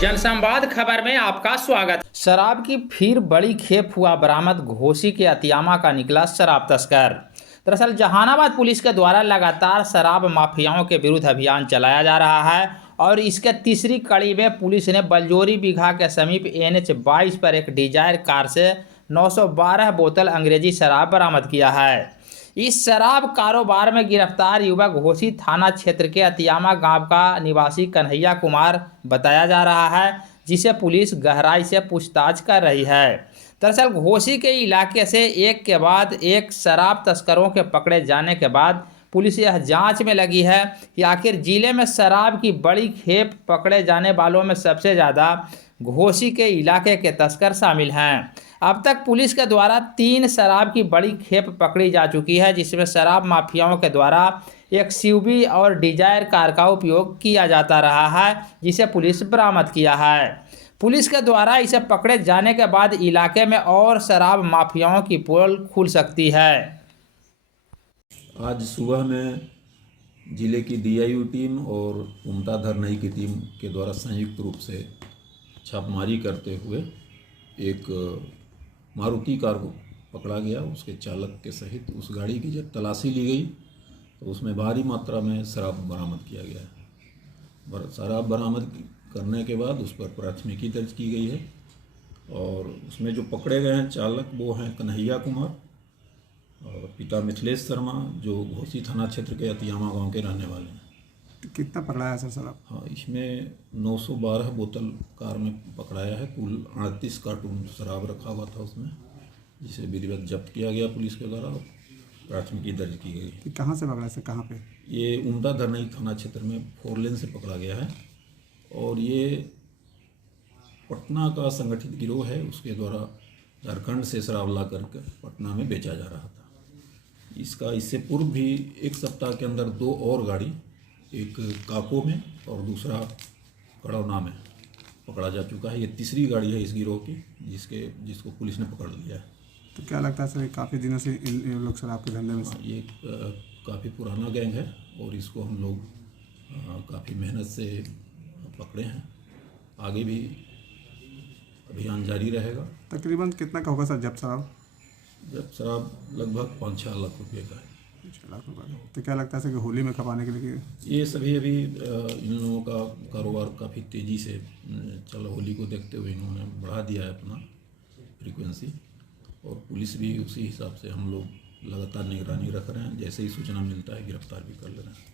जनसंवाद खबर में आपका स्वागत। शराब की फिर बड़ी खेप हुआ बरामद, घोसी के अतियामा का निकला शराब तस्कर। दरअसल जहानाबाद पुलिस के द्वारा लगातार शराब माफियाओं के विरुद्ध अभियान चलाया जा रहा है और इसके तीसरी कड़ी में पुलिस ने बलजोरी बीघा के समीप NH 22 पर एक डिजायर कार से 912 बोतल अंग्रेजी शराब बरामद किया है। इस शराब कारोबार में गिरफ्तार युवक घोसी थाना क्षेत्र के अतियामा गांव का निवासी कन्हैया कुमार बताया जा रहा है, जिसे पुलिस गहराई से पूछताछ कर रही है। दरअसल घोसी के इलाके से एक के बाद एक शराब तस्करों के पकड़े जाने के बाद पुलिस यह जांच में लगी है कि आखिर जिले में शराब की बड़ी खेप पकड़े जाने वालों में सबसे ज़्यादा घोसी के इलाके के तस्कर शामिल हैं। अब तक पुलिस के द्वारा 3 शराब की बड़ी खेप पकड़ी जा चुकी है, जिसमें शराब माफियाओं के द्वारा एक SUV और डिजायर कार का उपयोग किया जाता रहा है, जिसे पुलिस बरामद किया है। पुलिस के द्वारा इसे पकड़े जाने के बाद इलाके में और शराब माफियाओं की पोल खुल सकती है। आज सुबह में जिले की DIU टीम और उमटा धरनई की टीम के द्वारा संयुक्त रूप से छापेमारी करते हुए एक मारुति कार को पकड़ा गया। उसके चालक के सहित उस गाड़ी की जब तलाशी ली गई तो उसमें भारी मात्रा में शराब बरामद किया गया। शराब बरामद करने के बाद उस पर प्राथमिकी दर्ज की गई है और उसमें जो पकड़े गए हैं चालक वो हैं कन्हैया कुमार और पिता मिथिलेश शर्मा, जो घोसी थाना क्षेत्र के अतियामा गांव के रहने वाले हैं। कितना पकड़ाया सर शराब? हाँ, इसमें 912 बोतल कार में पकड़ाया है। कुल 38 कार्टून शराब रखा हुआ था उसमें, जिसे विधिवत जब्त किया गया पुलिस के द्वारा और प्राथमिकी दर्ज की गई। कि कहाँ से पकड़ा सर, कहाँ पे? ये उमटा धरनई थाना क्षेत्र में 4 लेन से पकड़ा गया है और ये पटना का संगठित गिरोह है। उसके द्वारा झारखंड से शराब ला करके पटना में बेचा जा रहा था। इसका इससे पूर्व भी एक सप्ताह के अंदर 2 और गाड़ी, एक काको में और दूसरा कड़ौना में पकड़ा जा चुका है। ये तीसरी गाड़ी है इस गिरोह की जिसको पुलिस ने पकड़ लिया है। तो क्या लगता है सर, काफ़ी दिनों से इन लोग शराब के धंधे में? ये काफ़ी पुराना गैंग है और इसको हम लोग काफ़ी मेहनत से पकड़े हैं। आगे भी अभियान जारी रहेगा। तकरीबन कितना का होगा सर जब शराब? जब शराब लगभग 5-6 लाख रुपये का है। 6 लाख रुपये। तो क्या लगता है सर कि होली में खपाने के लिए? ये सभी अभी इन लोगों का कारोबार काफ़ी तेज़ी से चल, होली को देखते हुए इन्होंने बढ़ा दिया है अपना फ्रीक्वेंसी और पुलिस भी उसी हिसाब से हम लोग लगातार निगरानी रख रहे हैं। जैसे ही सूचना मिलता है गिरफ्तार भी कर ले रहे हैं।